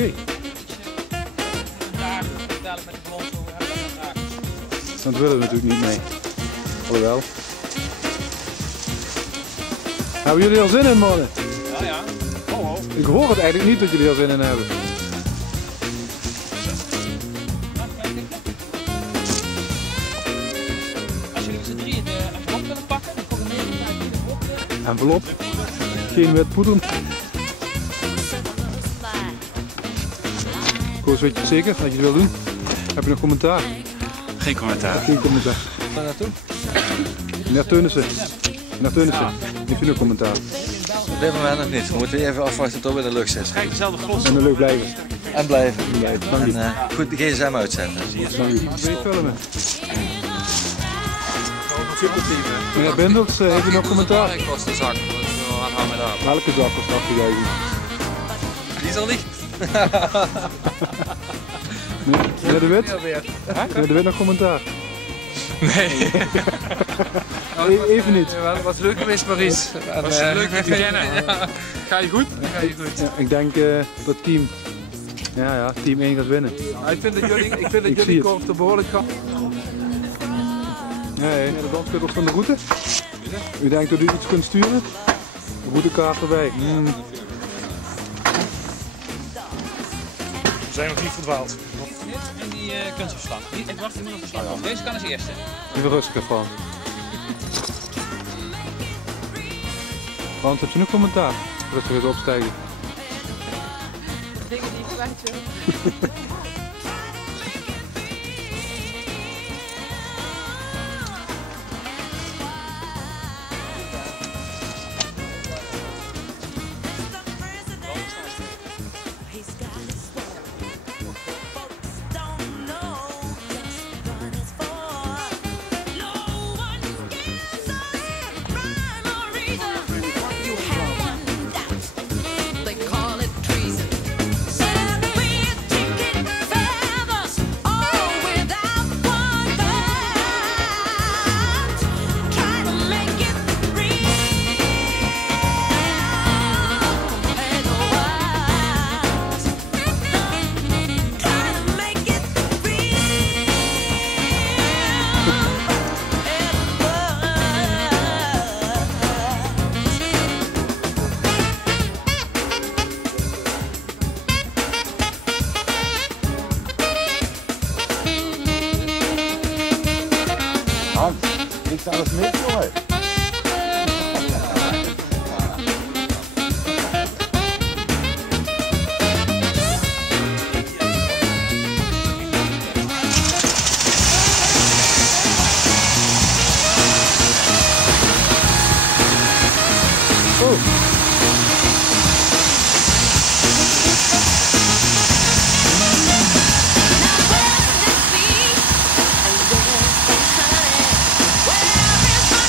Oké. Dat willen we natuurlijk niet mee. Alhoewel. Hebben jullie er zin in, mannen? Ja, ja. Oh, oh. Ik hoor het eigenlijk niet dat jullie er zin in hebben. Als jullie met z'n drieën de envelop willen pakken, dan komen we meer uit in de envelop. Envelop. Geen wit poeder. Koos, weet je het zeker dat je het wil doen? Heb je nog commentaar? Geen commentaar. Geen commentaar. Waar naartoe? Meneer Teunissen. Meneer Teunissen. Heeft u nog commentaar? Op dit moment nog niet. We moeten even afwachten tot we in de lucht zitten. Kijk, dezelfde grond. En dan leuk blijven. En blijven. Dank u. En goed de gsm uitzetten. Dank u. Weet filmen. Superteam, hè? Meneer Bindels, heeft u nog commentaar? Ik was de zak, wat gaan we daar? Welke dag was dat jij zien? Die zal niet. Meneer De Wit? Meneer De Wit nog commentaar? Nee. Even niet. Wat leuk geweest, Maurice. Was leuk met Vienne. Ja. Ga je goed? Ga je goed. Ja, ik denk dat team, ja, team 1 gaat winnen. Ik vind dat zie jullie het. korf er behoorlijk gaan. Nee, de dansschutters van de route. U denkt dat u iets kunt sturen? De routekaart erbij. We zijn nog niet verdwaald. En die kunstverslag. Ik wacht nu nog verslag af. Deze kan als eerste. Even rustig, Frans. Frans, heb je nog commentaar? Rustig eens opstijgen. Dingen die ik kwijt wil. Ik sta als mis, jongen. Where is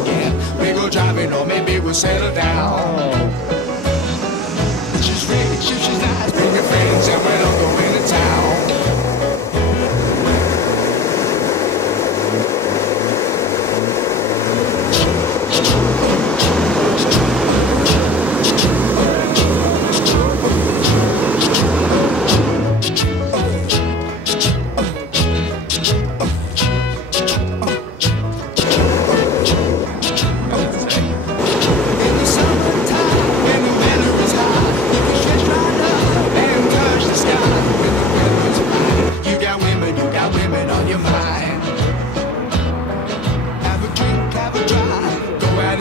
again. We go driving or maybe we'll settle down. She's rich, she's nice, bring your friends and we'll all go into town.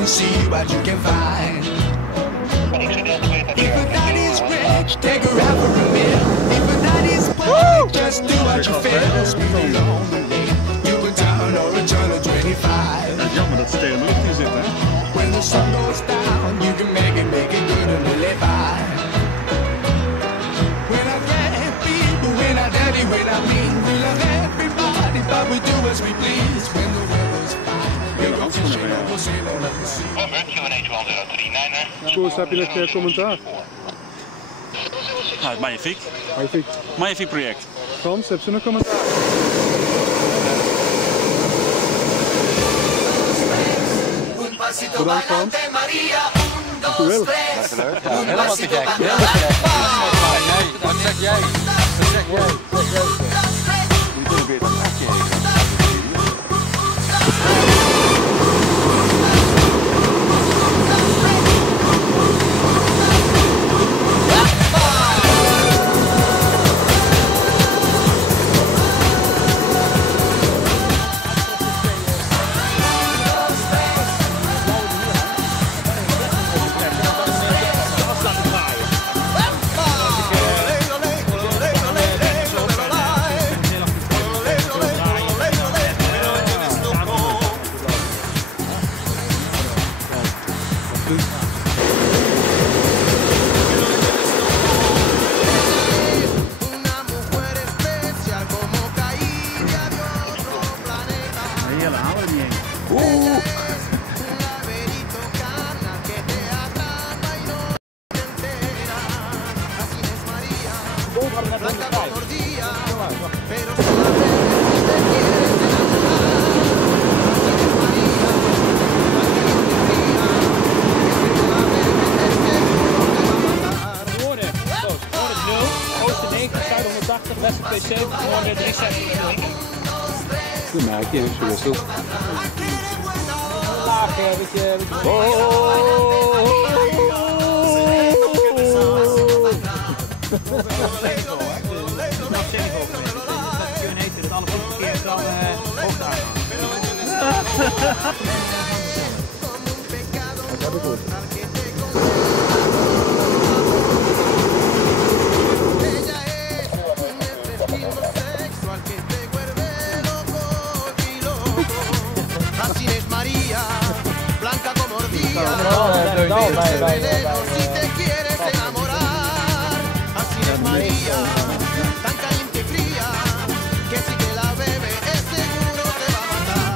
See what you can find. If a night is rich, take her out for a meal. If a night is poor, just do what you feel. Speed along the lane, you can turn or return to 25. Jammer dat stelen lucht in zit, hè? When the sun goes down, you can make it good and live by. When I get people, when I daddy, when I mean, we love everybody, but we do as we please. When the weather's fine, we go fishing and we'll sail on the sea. Koos, heb je nog commentaar? Nou, het Magnifiek. Magnifiek. Magnifiek project. Frans, heb je nog commentaar? Bedankt Frans. Dankjewel. Helemaal te gek. Helemaal te gek. Dat zeg jij. Dat zeg jij. Je kunt weer een akje heen. Westen 270, Noorden 360. Dat maak je, heeft gewisseld. Laag, weet je. Dat alles omgekeerd dan hoogte aan. Dat heb ik goed. Así es María, blanca como ordilla. Si te quieres enamorar, así es María, tan caliente y fría, que si te la bebe es seguro te va a matar.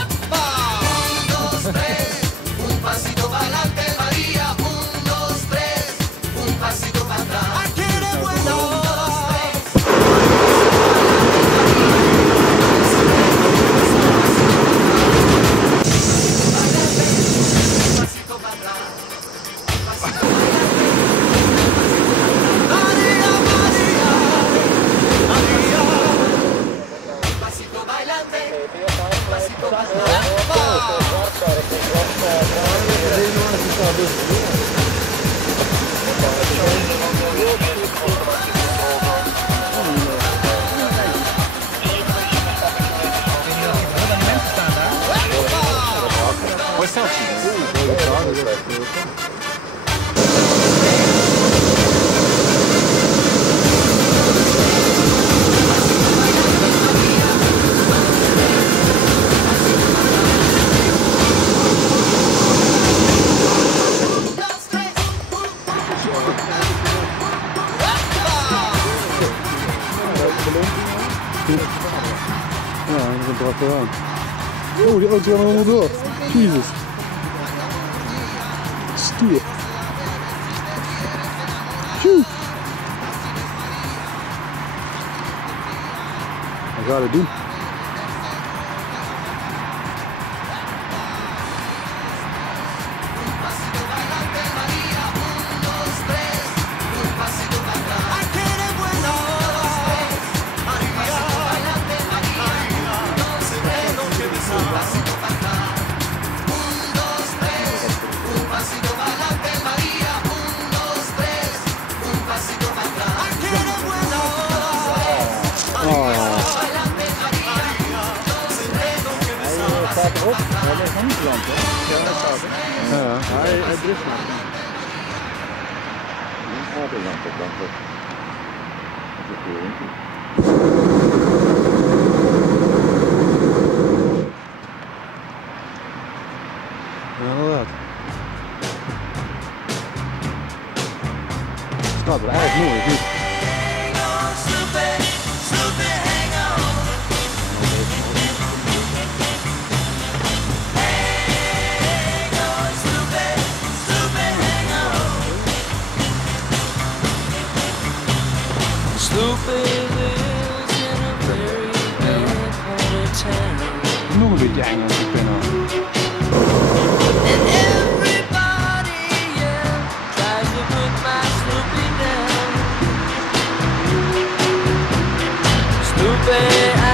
¡Epa! 1, 2, 3, un pasito para adelante María, 1, 2, 3, un pasito para atrás. Aquí eres buena. Ja, dat is een trap eraan. Oh, die auto gaan allemaal door. Jezus. Stoer. Tjoe. Wat ga je doen? Hij drift maar. Ja, inderdaad. Staat er eigenlijk mooi, goed. Nog een beetje eng als ik ben al. Stupid